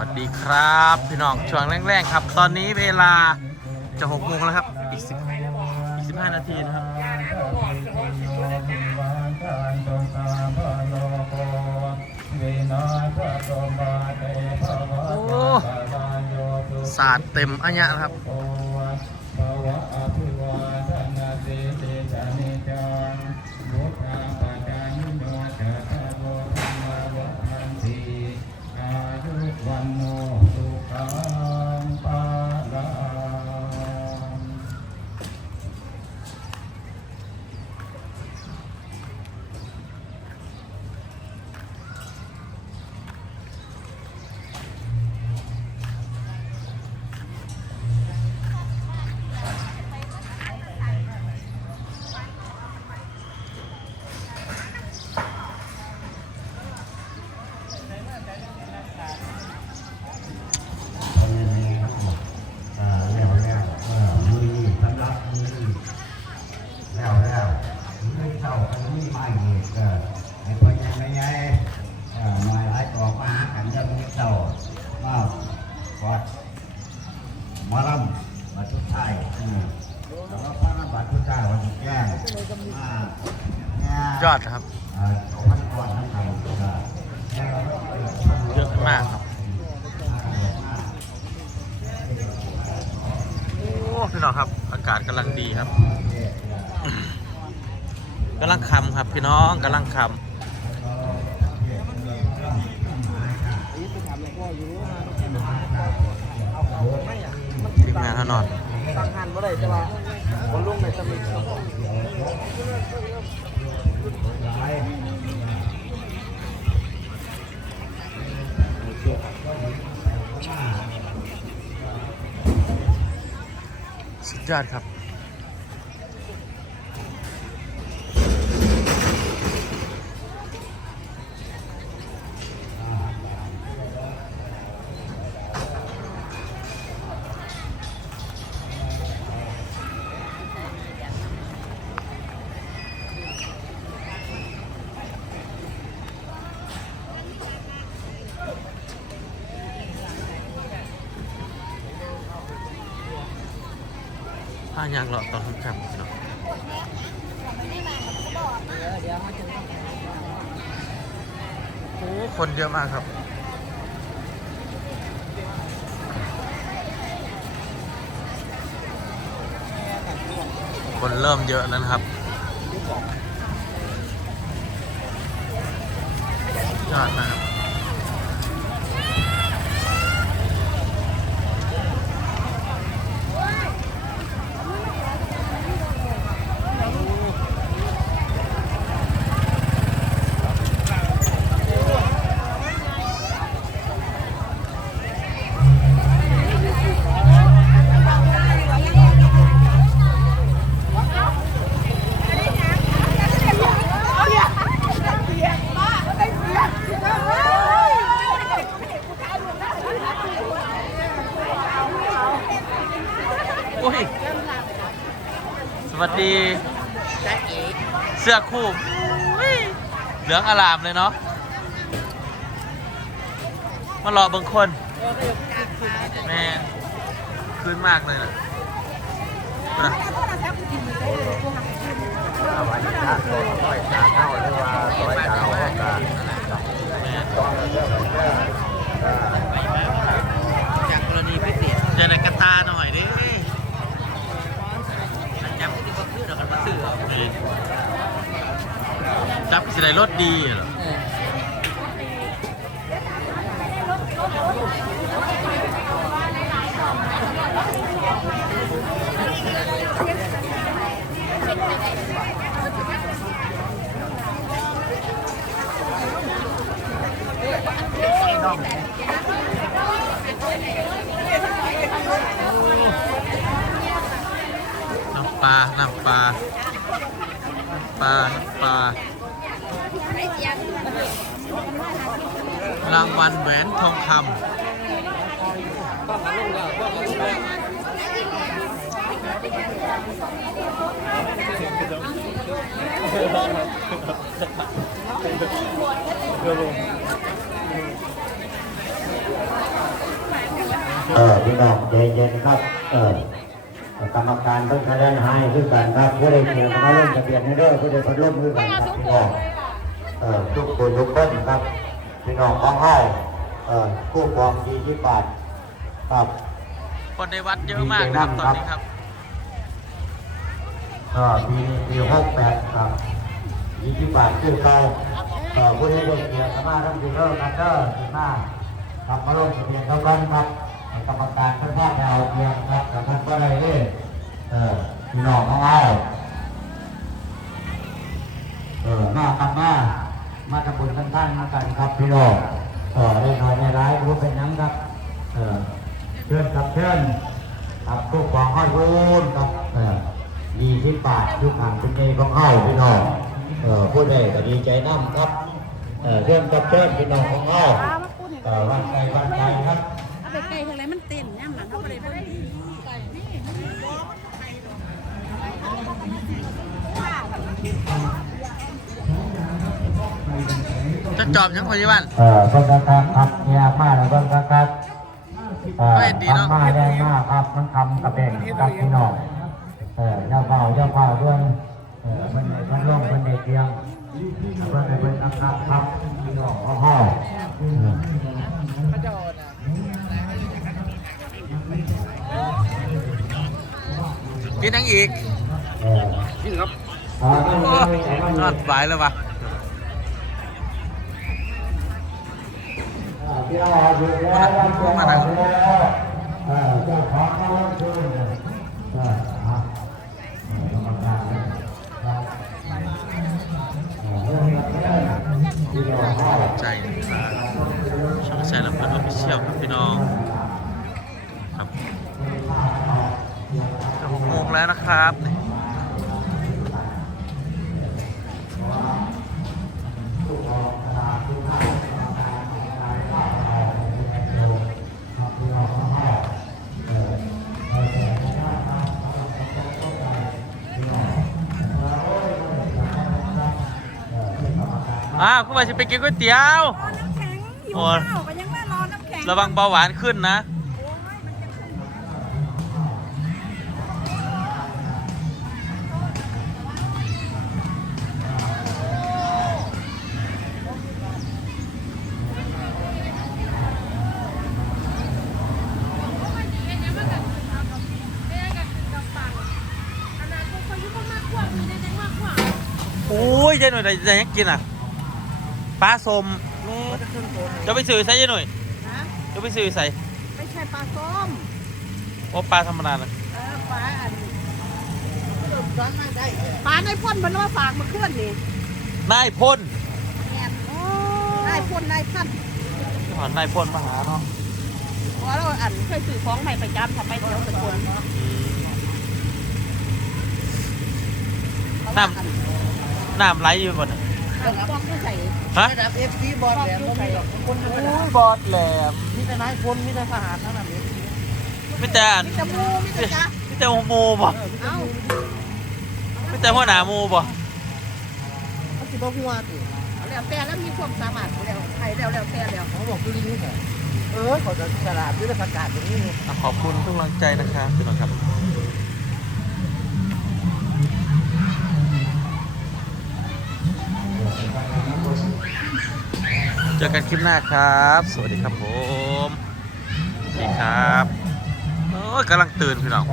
วัสดีครับ พี่น้องช่วงแรกๆครับ ตอนนี้เวลาจะหกโมงแล้วครับ อีกสิบอีกสิบห้านาทีนะครับโอ้สาดเต็มอัญญะนะครับ มือเท่ากันมือไม่อีกเออไอ้คนยังไม่ไงเออมาหลายต่อมาหากันจะมือเท่ามากอดหมาลำมาทุกท่ายอืมแล้วก็พระนบัตรทุกท่ายวันแก้งมาแง่ยอดครับ เอ่อพันกอนทั้งไทยก็แง่แล้วก็เกิดเยอะมากครับโอ้พี่น้องครับ อากาศกำลังดีครับ กำลังคำครับพี่น้องกำลังคำทีมงานเขานอนตั้งหันบ่ได้แต่ว่าบอลลูนในสมิธสุดยอดครับ ผ้ายางเลาะตอนค่ำๆพี่น้องโอ้คนเยอะมากครับคนเริ่มเยอะแล้วนครับยอดนะค คู่เหลืองอลามเลยเนาะมารอบางคนแม่ขึ้นมากเลยนะนะ วันนี้ถ้าโดนต่อยตาเข้าหรือว่าต่อยตาเราก็ แม่ จากกรณีพิเศษ เจอในกระตาหน่อยดิจับ ที่เขาขึ้นเรากันมาซื้อเอา จับสิได้ รถดีเหรอน้ำปลา น้ำปลาปลา น้ำปลา รางวัลแหวนทองคำเเออพี่น้องใจเย็นครับ เออกรรมการต้องคะแนนให้คือกันครับผู้ใดเกี่ยวกับมาลงทะเบียนให้เด้อผู้ใดพัดลมคือกันครับพี่น้องเออทุกคนทุกคนครับ พี่น้องของเฮาเออคู่ครองดีที่บาทครับ คนในวัดเยอะมากนะครับตอนนี้ครับเออปีนี้ปีหกแปดครับยี่สิบบาทคือเก่าเออผู้ใดได้เกี่ยวกับมาต้องดีเด้อกันเด้อถึงหน้าครับมาลงทะเบียนเท่ากันครับกรรมการท่านว่าจะเอาเพียงครับแต่ท่านก็ได้เลยเออพี่น้องของเฮาเออมาครับมา มาทำบุญกันท่านมากันครับพี่น้องเออได้หน่อยได้ร้ายรู้เป็นหยังครับเออเชิญครับเชิญครับผู้กองห้อยวุ้นครับเออยี่สิบบาททุกครั้งเป็นเงของเข้าพี่น้องเออผู้ใดก็ดีใจน้ำครับเออเชิญครับเชิญพี่น้องของเข้าเออวันใจวัน จะจอบยังพยาบาลเออเพิ่นกระทำครับเนี่ยมาแล้วเพิ่นกระทำเออไม่ดีเนอะทำมาได้มากครับมันทำกระเป็นกับพี่น้องเออเจ้าเฝ้าเจ้าเฝ้าด้วยเออเพิ่นในพันล่องเพิ่นในเตียงเพิ่นในเพิ่นอักครับครับพี่น้องของเฮาเออกินยังอีกเออจริงครับเออนั่นโอ้นี่นั่นนนี่อดสายแล้ววะ เออพี่น้องอยู่แล้วเจ้าของมาแล้วเออเจ้าของเขาช่วยเออเอาเออกรรมการครับเออเรื่องนี้ก็ได้พี่น้องเฮาใจนะครับช่องแชร์ลำเพลินออฟฟิเชียลครับพี่น้องครับจะหกโมงแล้วนะครับ อ้าวคุณว่าจะไปกินก๋วยเตี๋ยว รอน้ำแข็งหิวโอ้ข้าวก็ยังว่ารอน้ำแข็งระวังเบาหวานขึ้นนะ โอ้ยมันจะขึ้นโอ้ยยายหน่อยจะยังกินอะ ปลาสมจะไปซื้อใส่ยายหน่อยนะจะไปซื้อใส่ไม่ใช่ปลาส้มโอ้ปลาธรรมดาเลยเออปลาอันปลาในพ่นมันว่าฝากมาเคลื่อนนี่นายพ่นแง่นายพ่นนายขั้นหอนนายพ่นมาหาเนาะเพราะเราอันเคยซื้อของใหม่ประจำทำไปแถวสกลอืมน้ำน้ำไหลอยู่บนน่ะ แล้วก็บอกผู้ใส่ฮะระดับเอฟซีบอลแหลมก็มีหรอกคนธรรมดาบอดแหลมมีแต่นายคนมีแต่ทหารนั่นน่ะมีไม่แต่อันมีแต่หมูมีแต่จ้าไม่แต่หัวหมูบ่เอ้าไม่แต่หัวหน้าหมูบ่เขาคิดว่าหัวติแล้วแต่แล้วมีความสามารถแล้วใครแล้วแล้วแต่แล้วเขาบอกคือลิ้นเหรอเออเขาจะตลาดยุทธศาสตร์อย่างนี้อะขอบคุณทุกกำลังใจนะครับพี่น้องครับ เจอกันคลิปหน้าครับ สวัสดีครับผมสวัสดีครับ โอ้ยกำลังตื่นพี่น้อง